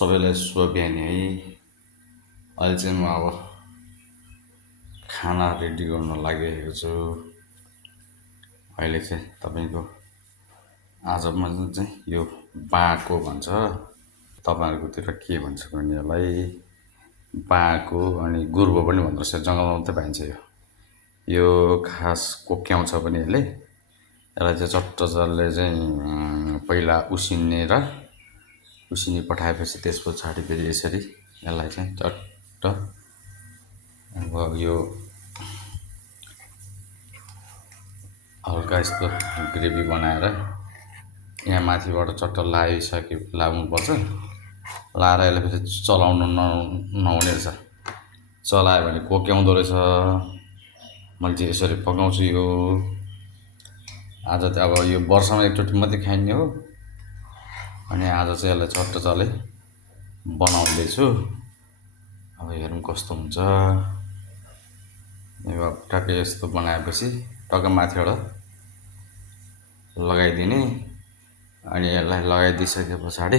सबैलाई शुभ बिहानी है। अहिले चाहिँ म अब खाना रेडी गर्न लागिरहेको छु। अहिले चाहिँ तपाईँको आजमा चाहिँ यो बाँको भन्छ, तपाईँहरूकोतिर के भन्छ भने यसलाई बाँको अनि गुर्बो पनि भन्दो रहेछ। जङ्गलमा मात्रै पाइन्छ यो खास कोक्याउँछ पनि यसले। यसलाई चाहिँ चट्टजलले चाहिँ पहिला उसिनी पठाएपछि त्यस पछाडि फेरि यसरी यसलाई चाहिँ चट्ट अब यो हल्का यस्तो ग्रेभी बनाएर यहाँ माथिबाट चट्ट लाग्नुपर्छ। लाएर यसलाई फेरि चलाउनु नहुने रहेछ। चलायो भने कोक्याउँदो रहेछ। मैले चाहिँ यसरी पकाउँछु यो। आज चाहिँ अब यो वर्षमा एकचोटि मात्रै खाइने हो। अनि आज चाहिँ यसलाई चट्टजले बनाउँदैछु। अब हेरौँ कस्तो हुन्छ। यो ट्याक्कै यस्तो बनाएपछि टक्क माथिबाट लगाइदिने। अनि यसलाई लगाइदिइसके पछाडि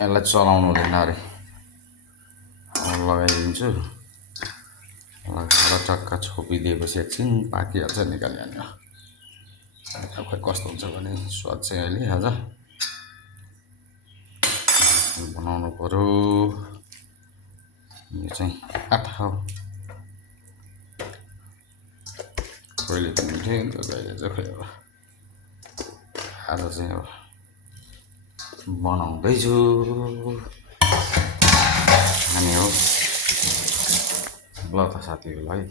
यसलाई चलाउनु हुँदैन अरे। लगाइदिन्छु। लगाएर टक्क छोपिदिएपछि एकछिन पाकिहाल्छ, निकालिहाल्ने हो। अब खै कस्तो हुन्छ भने स्वाद चाहिँ अहिले आज बनाउनु पर्यो। यो चाहिँ आथा हो। कहिले त मिठै हुन्छ, कहिले चाहिँ खै अब आज चाहिँ अब बनाउँदैछु। खाने हो ल त साथीहरूलाई।